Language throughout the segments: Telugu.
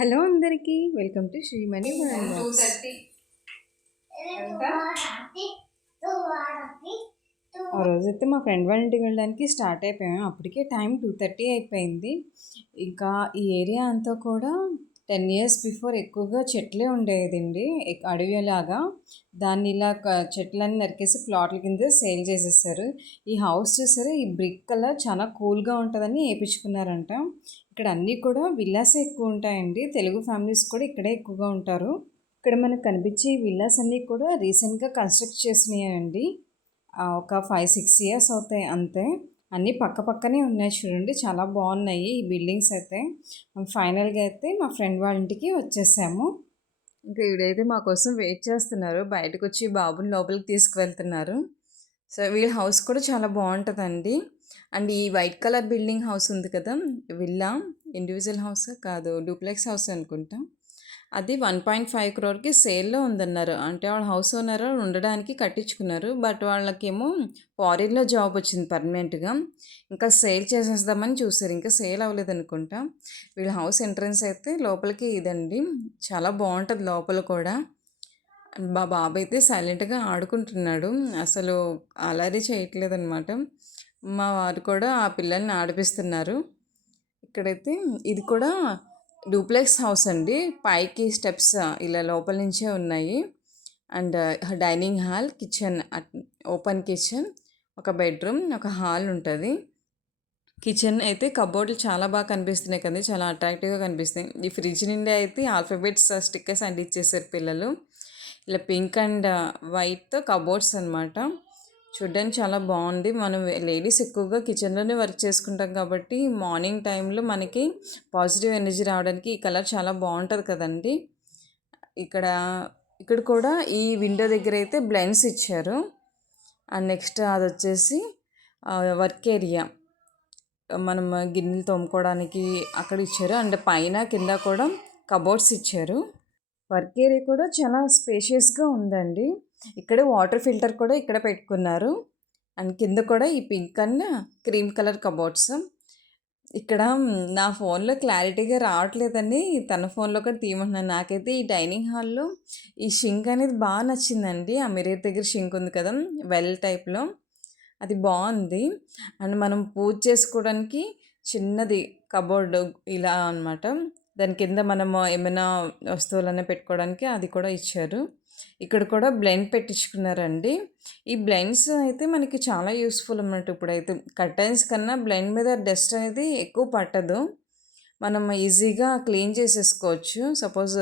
హలో అందరికీ welcome to Shreemani world vlogs. ఆ రోజైతే మా ఫ్రెండ్ వాళ్ళ ఇంటికి వెళ్ళడానికి స్టార్ట్ అయిపోయాము. అప్పటికే టైం 2:30 అయిపోయింది. ఇంకా ఈ ఏరియా అంతా కూడా 10 years బిఫోర్ ఎక్కువగా చెట్లే ఉండేదండి, అడవిలాగా. దాన్ని ఇలా చెట్లన్నీ నరికేసి ప్లాట్ల కింద సేల్ చేసేసారు. ఈ హౌస్ చూసారు, ఈ బ్రిక్ కలర్ చాలా కూల్గా ఉంటుందని వేయించుకున్నారంట. ఇక్కడ అన్నీ కూడా విల్లాస్ ఎక్కువ ఉంటాయండి. తెలుగు ఫ్యామిలీస్ కూడా ఇక్కడే ఎక్కువగా ఉంటారు. ఇక్కడ మనకు కనిపించే విల్లాస్ అన్నీ కూడా రీసెంట్గా కన్స్ట్రక్ట్ చేసినాయండి. ఒక 5-6 years అవుతాయి అంతే. అన్నీ పక్క పక్కనే ఉన్నాయి చూడండి, చాలా బాగున్నాయి ఈ బిల్డింగ్స్ అయితే. ఫైనల్గా అయితే మా ఫ్రెండ్ వాళ్ళ ఇంటికి వచ్చేసాము. ఇంకా ఈవిడైతే మా కోసం వెయిట్ చేస్తున్నారు, బయటకు వచ్చి బాబుని లోపలికి తీసుకువెళ్తున్నారు. సో వీళ్ళ హౌస్ కూడా చాలా బాగుంటుందండి. అండ్ ఈ వైట్ కలర్ బిల్డింగ్ హౌస్ ఉంది కదా, విల్లా, ఇండివిజువల్ హౌస్ కాదు, డూప్లెక్స్ హౌస్ అనుకుంటా. అది 1.5 crore సేల్లో ఉందన్నారు. అంటే వాళ్ళ హౌస్ ఓనర్ ఉండడానికి కట్టించుకున్నారు, బట్ వాళ్ళకేమో ఫారిన్లో జాబ్ వచ్చింది పర్మనెంట్గా. ఇంకా సేల్ చేసేద్దామని చూసారు, ఇంకా సేల్ అవ్వలేదు అనుకుంటా. వీళ్ళ హౌస్ ఎంట్రన్స్ అయితే లోపలికి ఇదండి, చాలా బాగుంటుంది లోపల కూడా. మా బాబు అయితే సైలెంట్గా ఆడుకుంటున్నాడు, అసలు అలరి చేయట్లేదు అనమాట. మా వారు కూడా ఆ పిల్లల్ని ఆడిపిస్తున్నారు. ఇక్కడైతే ఇది కూడా డూప్లెక్స్ హౌస్ అండి, పైకి స్టెప్స్ ఇలా లోపల నుంచే ఉన్నాయి. And dining hall, kitchen, open kitchen, ఒక బెడ్రూమ్, ఒక హాల్ ఉంటుంది. కిచెన్ అయితే కబోర్డ్లు చాలా బాగా కనిపిస్తున్నాయి కదా, చాలా అట్రాక్టివ్గా కనిపిస్తాయి. ఈ ఫ్రిడ్జ్ నుండి అయితే ఆల్ఫాబెట్స్ స్టిక్కర్స్ అంటించేసారు పిల్లలు. ఇలా పింక్ అండ్ వైట్తో కబోర్డ్స్ అనమాట. చూడ్డానికి చాలా బాగుంది. మనం లేడీస్ ఎక్కువగా కిచెన్లోనే వర్క్ చేసుకుంటాం కాబట్టి మార్నింగ్ టైంలో మనకి పాజిటివ్ ఎనర్జీ రావడానికి ఈ కలర్ చాలా బాగుంటుంది కదండి. ఇక్కడ ఇక్కడ కూడా ఈ విండో దగ్గర అయితే బ్లైండ్స్ ఇచ్చారు. అండ్ నెక్స్ట్ అది వచ్చేసి వర్క్ ఏరియా, మనం గిన్నెలు తోముకోవడానికి అక్కడ ఇచ్చారు. అండ్ పైన కింద కూడా కబోర్డ్స్ ఇచ్చారు. వర్క్ ఏరియా కూడా చాలా స్పేషియస్గా ఉందండి. ఇక్కడ వాటర్ ఫిల్టర్ కూడా ఇక్కడ పెట్టుకున్నారు. అండ్ కింద కూడా ఈ pink and cream colour cupboards. ఇక్కడ నా ఫోన్లో క్లారిటీగా రావట్లేదండి, తన ఫోన్లో కూడా తీయమంటున్నాను. నాకైతే ఈ డైనింగ్ హాల్లో ఈ షింక్ అనేది బాగా నచ్చిందండి. ఆ మిర్రర్ దగ్గర షింక్ ఉంది కదా, వెల్ టైప్లో, అది బాగుంది. అండ్ మనం పూజ చేసుకోవడానికి చిన్నది కబోర్డ్ ఇలా అనమాట. దాని కింద మనము ఏమైనా వస్తువులన్నీ పెట్టుకోవడానికి అది కూడా ఇచ్చారు. ఇక్కడ కూడా బ్లెండ్ పెట్టించుకున్నారండి. ఈ బ్లెండ్స్ అయితే మనకి చాలా యూస్ఫుల్ అన్నమాట. ఇప్పుడైతే కర్టైన్స్ కన్నా బ్లెండ్ మీద డస్ట్ అనేది ఎక్కువ పట్టదు, మనం ఈజీగా క్లీన్ చేసేసుకోవచ్చు. సపోజ్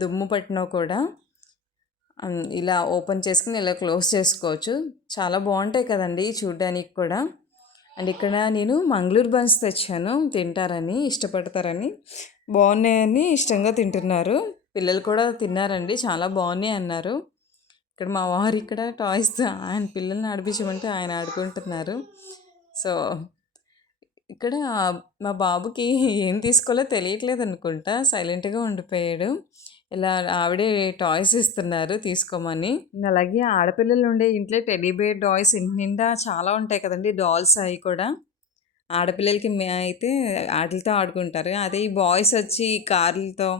దుమ్ము పట్టినా కూడా ఇలా ఓపెన్ చేసుకుని ఇలా క్లోజ్ చేసుకోవచ్చు. చాలా బాగుంటాయి కదండి చూడ్డానికి కూడా. అండ్ ఇక్కడ నేను మంగళూరు బన్స్ తెచ్చాను, తింటారని, ఇష్టపడతారని. బాగున్నాయని ఇష్టంగా తింటున్నారు. పిల్లలు కూడా తిన్నారండి, చాలా బాగున్నాయి అన్నారు. ఇక్కడ మా వారు ఇక్కడ టాయ్స్ ఆయన పిల్లల్ని ఆడిపించమంటే ఆయన ఆడుకుంటున్నారు. సో ఇక్కడ మా బాబుకి ఏం తీసుకోవాలో తెలియట్లేదు అనుకుంటా, సైలెంట్గా ఉండిపోయాడు. ఇలా ఆవిడే టాయ్స్ ఇస్తున్నారు తీసుకోమని. అలాగే ఆడపిల్లలు ఉండే ఇంట్లో టెడ్డీ బేర్ టాయ్స్ ఇంటి నిండా చాలా ఉంటాయి కదండి, డాల్స్ అవి కూడా. ఆడపిల్లలకి అయితే వాటితో ఆడుకుంటారు. అదే ఈ బాయ్స్ వచ్చి కార్లతో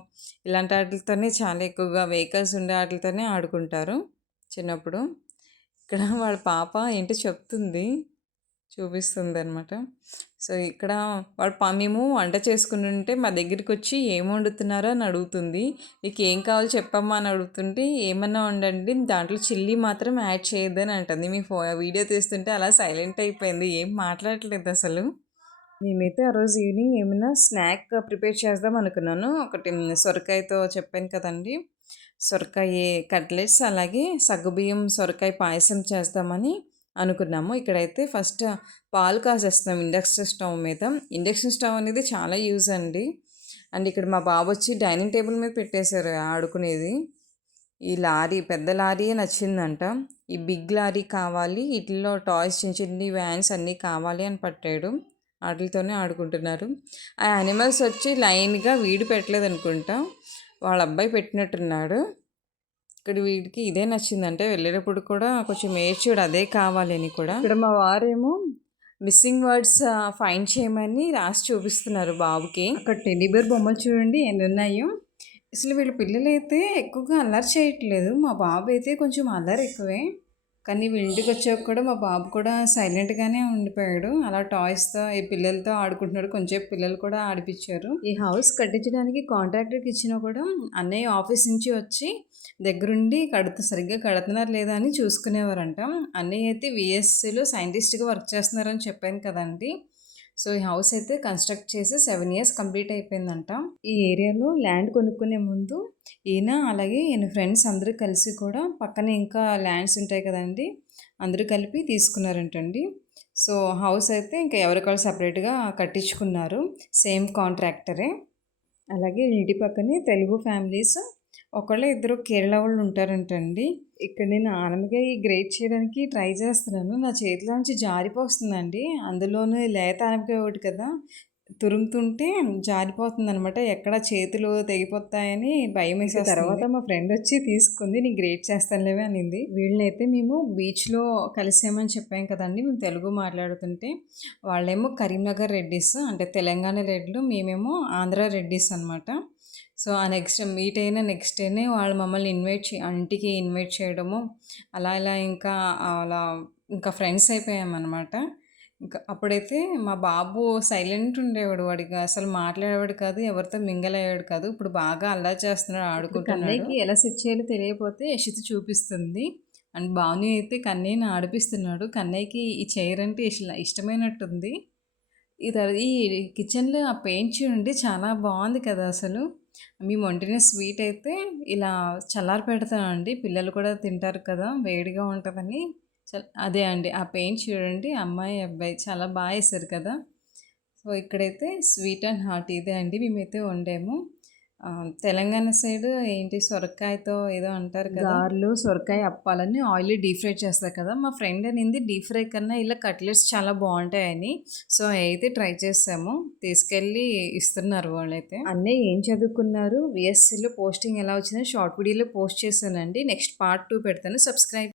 ఇలాంటి వాటితోనే చాలా ఎక్కువగా వెహికల్స్ ఉండే వాటితోనే ఆడుకుంటారు చిన్నప్పుడు. ఇక్కడ వాళ్ళ పాప ఏంటో చెప్తుంది, చూపిస్తుంది అనమాట. సో ఇక్కడ మేము వంట చేసుకుని ఉంటే మా దగ్గరికి వచ్చి ఏం వండుతున్నారో అని అడుగుతుంది. నీకు ఏం కావాలో చెప్పమ్మా అని అడుగుతుంటే ఏమన్నా వండండి, దాంట్లో చిల్లీ మాత్రం యాడ్ చేయొద్దని అంటుంది. మీ వీడియో తీస్తుంటే అలా సైలెంట్ అయిపోయింది, ఏం మాట్లాడట్లేదు అసలు. మేమైతే ఆ రోజు ఈవినింగ్ ఏమైనా స్నాక్ ప్రిపేర్ చేద్దాం అనుకున్నాను. ఒకటి సొరకాయతో చెప్పాను కదండి, సొరకాయ కట్లెట్స్, అలాగే సగ్గుబియ్యం సొరకాయ పాయసం చేద్దామని అనుకున్నాము. ఇక్కడైతే ఫస్ట్ పాలు కాసేస్తున్నాం ఇండక్షన్ స్టవ్ మీద. ఇండక్షన్ స్టవ్ అనేది చాలా యూజ్ అండి. అండ్ ఇక్కడ మా బాబు వచ్చి డైనింగ్ టేబుల్ మీద పెట్టేశారు ఆడుకునేది. ఈ లారీ, పెద్ద లారీ నచ్చిందంట. ఈ బిగ్ లారీ కావాలి, వీటిల్లో టాయ్స్ చిన్న చిన్న వ్యాన్స్ అన్నీ కావాలి అని పట్టాడు. వాటితోనే ఆడుకుంటున్నారు. ఆ యానిమల్స్ వచ్చి లైన్గా వీడు పెట్టలేదు అనుకుంటా, వాళ్ళ అబ్బాయి పెట్టినట్టున్నాడు. ఇక్కడ వీడికి ఇదే నచ్చిందంటే వెళ్ళేటప్పుడు కూడా కొంచెం ఏడ్చాడు అదే కావాలి అని కూడా. ఇక్కడ మా వారేమో మిస్సింగ్ వర్డ్స్ ఫైండ్ చేయమని రాసి చూపిస్తున్నారు బాబుకి. అక్కడ టెడ్డీ బేర్ బొమ్మలు చూడండి ఎన్ని ఉన్నాయో. అసలు వీళ్ళ పిల్లలైతే ఎక్కువగా అల్లరి చేయట్లేదు. మా బాబు అయితే కొంచెం అల్లరి ఎక్కువే. కానీ ఇంటికి వచ్చాక కూడా మా బాబు కూడా సైలెంట్గానే ఉండిపోయాడు. అలా టాయ్స్తో ఈ పిల్లలతో ఆడుకుంటున్నాడు. కొంచెం పిల్లలు కూడా ఆడిపించారు. ఈ హౌస్ కట్టించడానికి కాంట్రాక్టర్కి ఇచ్చినా కూడా అన్నయ్య ఆఫీస్ నుంచి వచ్చి దగ్గరుండి సరిగ్గా కడుతున్నారు లేదా అని చూసుకునేవారంట. అన్నయ్య అయితే విఎస్సిలో సైంటిస్ట్గా వర్క్ చేస్తున్నారని చెప్పాను కదండి. సో ఈ హౌస్ అయితే కన్స్ట్రక్ట్ చేసి 7 ఇయర్స్ కంప్లీట్ అయిపోయిందంట. ఈ ఏరియాలో ల్యాండ్ కొనుక్కునే ముందు ఈయన అలాగే ఈయన ఫ్రెండ్స్ అందరూ కలిసి కూడా పక్కన ఇంకా ల్యాండ్స్ ఉంటాయి కదండి, అందరూ కలిపి తీసుకున్నారంటండి. సో హౌస్ అయితే ఇంకా ఎవరికాళ్ళు సపరేట్గా కట్టించుకున్నారు, సేమ్ కాంట్రాక్టరే. అలాగే ఇంటి పక్కనే తెలుగు ఫ్యామిలీస్ ఒకళ్ళు ఇద్దరు కేరళ వాళ్ళు ఉంటారంటండి. ఇక్కడ నేను ఆనపకాయ గ్రేట్ చేయడానికి ట్రై చేస్తున్నాను. నా చేతిలోంచి జారిపోతుందండి. అందులోనూ లేత ఆనపకాయ ఒకటి కదా, తురుముతుంటే జారిపోతుందనమాట. ఎక్కడ చేతులు తెగిపోతాయని భయం వేసేస్తుంది. తర్వాత మా ఫ్రెండ్ వచ్చి తీసుకుంది. నేను గ్రేట్ చేస్తానులేవే అనింది. వీళ్ళనైతే మేము బీచ్లో కలిసామని చెప్పాం కదండి, మేము తెలుగు మాట్లాడుతుంటే. వాళ్ళేమో కరీంనగర్ రెడ్డిస్, అంటే తెలంగాణ రెడ్లు, మేమేమో ఆంధ్ర రెడ్డిస్ అనమాట. సో ఆ నెక్స్ట్ డేనే వాళ్ళు మమ్మల్ని ఇంటికి ఇన్వైట్ చేయడము, అలా ఇలా ఇంకా ఫ్రెండ్స్ అయిపోయామన్నమాట. ఇంకా అప్పుడైతే మా బాబు సైలెంట్ ఉండేవాడు. వాడికి అసలు మాట్లాడేవాడు కాదు, ఎవరితో మింగల్ అయ్యాడు కాదు. ఇప్పుడు బాగా అల్లరి చేస్తున్నాడు, ఆడుకుంటున్నాడు. కన్నయ్యకి ఎలా సెట్ చేయాలో తెలియకపోతే యశిత చూపిస్తుంది. అండ్ భావని అయితే కన్నయ్యని ఆడిపిస్తున్నాడు. కన్నయ్యకి ఈ చైర్ అంటే ఇష్టమైనట్టుంది. ఈ కిచెన్లో ఆ పెయింట్ చూడండి, చాలా బాగుంది కదా అసలు. మేము వండిన స్వీట్ అయితే ఇలా చల్లారి పెడతామండి, పిల్లలు కూడా తింటారు కదా, వేడిగా ఉంటుందని. అదే అండి ఆ పెయింట్ చూడండి, అమ్మాయి అబ్బాయి చాలా బాగా వేశారు కదా. సో ఇక్కడైతే స్వీట్ అండ్ హాట్ ఇదే అండి మేమైతే వండాము. తెలంగాణ సైడ్ ఏంటి సొరకాయతో ఏదో అంటారు కదా, గారెలు, సొరకాయ అప్పాలని ఆయిల్ డీప్ ఫ్రై చేస్తారు కదా. మా ఫ్రెండ్ అనింది డీప్ ఫ్రై కన్నా ఇలా కట్లెట్స్ చాలా బాగుంటాయని. సో అయితే ట్రై చేసాము, తీసుకెళ్ళి ఇస్తున్నారు వాళ్ళైతే. అన్నయ్య ఏం చదువుకున్నారు, విఎస్సిలో పోస్టింగ్ ఎలా వచ్చిందో షార్ట్ వీడియోలో పోస్ట్ చేశానండి. నెక్స్ట్ పార్ట్ 2 పెడతాను, సబ్స్క్రైబ్.